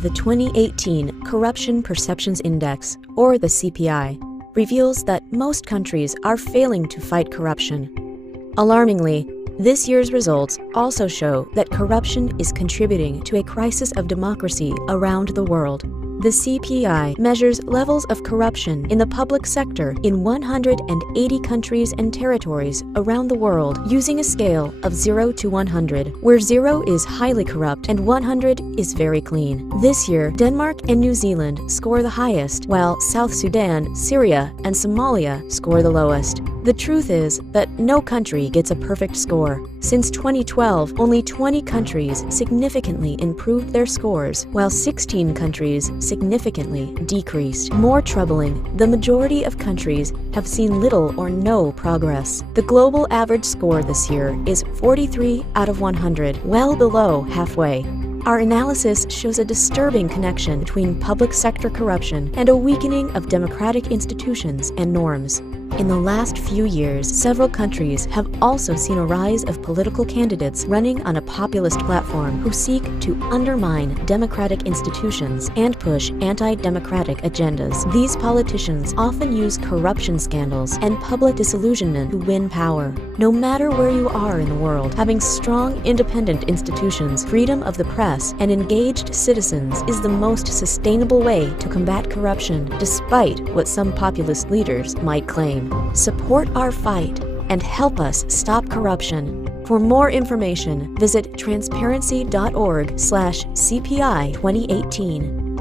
The 2018 Corruption Perceptions Index, or the CPI, reveals that most countries are failing to fight corruption. Alarmingly, this year's results also show that corruption is contributing to a crisis of democracy around the world. The CPI measures levels of corruption in the public sector in 180 countries and territories around the world using a scale of 0 to 100, where 0 is highly corrupt and 100 is very clean. This year, Denmark and New Zealand score the highest, while South Sudan, Syria, and Somalia score the lowest. The truth is that no country gets a perfect score. Since 2012, only 20 countries significantly improved their scores, while 16 countries significantly decreased. More troubling, the majority of countries have seen little or no progress. The global average score this year is 43 out of 100, well below halfway. Our analysis shows a disturbing connection between public sector corruption and a weakening of democratic institutions and norms. In the last few years, several countries have also seen a rise of political candidates running on a populist platform who seek to undermine democratic institutions and push anti-democratic agendas. These politicians often use corruption scandals and public disillusionment to win power. No matter where you are in the world, having strong, independent institutions, freedom of the press, and engaged citizens is the most sustainable way to combat corruption, despite what some populist leaders might claim. Support our fight and help us stop corruption. For more information, visit transparency.org/CPI 2018.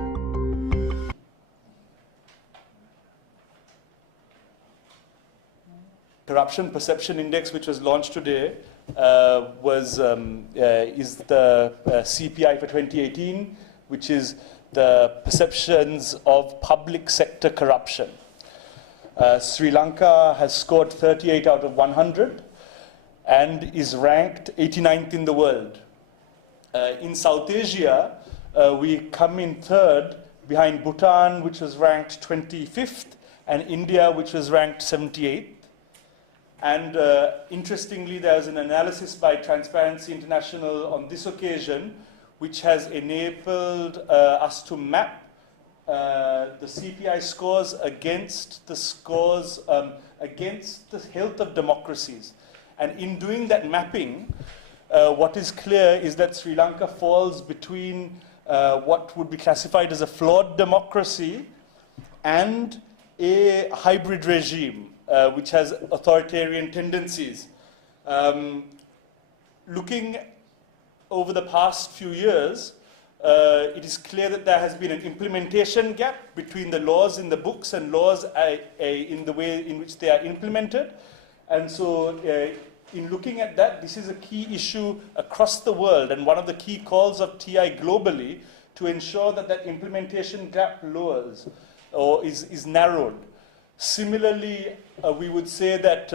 Corruption Perception Index, which was launched today, is the CPI for 2018, which is the perceptions of public sector corruption. Sri Lanka has scored 38 out of 100 and is ranked 89th in the world. In South Asia, we come in third behind Bhutan, which was ranked 25th, and India, which was ranked 78th. And interestingly, there's an analysis by Transparency International on this occasion, which has enabled us to map the CPI scores against the scores against the health of democracies. And in doing that mapping, what is clear is that Sri Lanka falls between what would be classified as a flawed democracy and a hybrid regime, which has authoritarian tendencies. Looking over the past few years, it is clear that there has been an implementation gap between the laws in the books and laws in the way in which they are implemented. And so in looking at that, this is a key issue across the world and one of the key calls of TI globally to ensure that that implementation gap lowers or is narrowed. Similarly, we would say that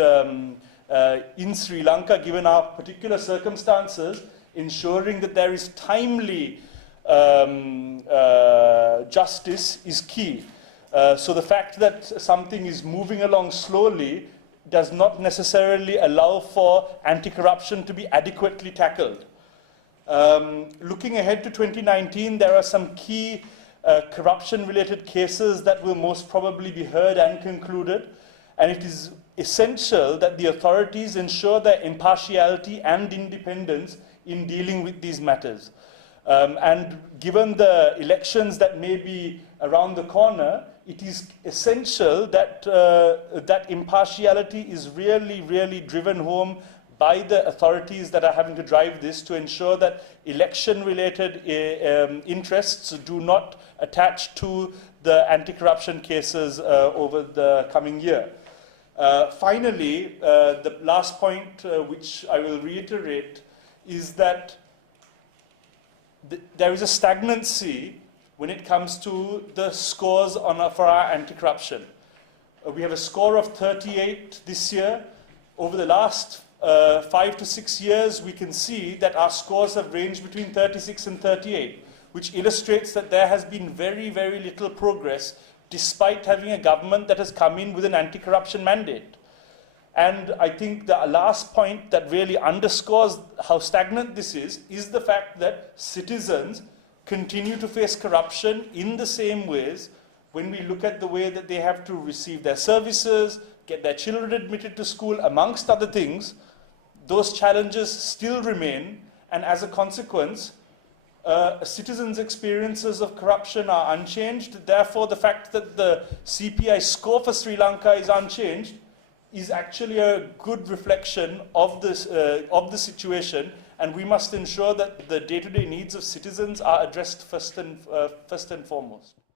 in Sri Lanka, given our particular circumstances, ensuring that there is timely justice is key. So the fact that something is moving along slowly does not necessarily allow for anti-corruption to be adequately tackled. Looking ahead to 2019, there are some key corruption-related cases that will most probably be heard and concluded, and it is essential that the authorities ensure their impartiality and independence in dealing with these matters. And given the elections that may be around the corner, it is essential that that impartiality is really driven home by the authorities that are having to drive this to ensure that election-related interests do not attach to the anti-corruption cases over the coming year. Finally, the last point which I will reiterate is that there is a stagnancy when it comes to the scores for our anti-corruption. We have a score of 38 this year. Over the last 5 to 6 years, we can see that our scores have ranged between 36 and 38, which illustrates that there has been very little progress despite having a government that has come in with an anti-corruption mandate. And I think the last point that really underscores how stagnant this is the fact that citizens continue to face corruption in the same ways when we look at the way that they have to receive their services, get their children admitted to school, amongst other things. Those challenges still remain, and as a consequence, citizens' experiences of corruption are unchanged. Therefore, the fact that the CPI score for Sri Lanka is unchanged is actually a good reflection of the situation, and we must ensure that the day-to-day needs of citizens are addressed first and foremost.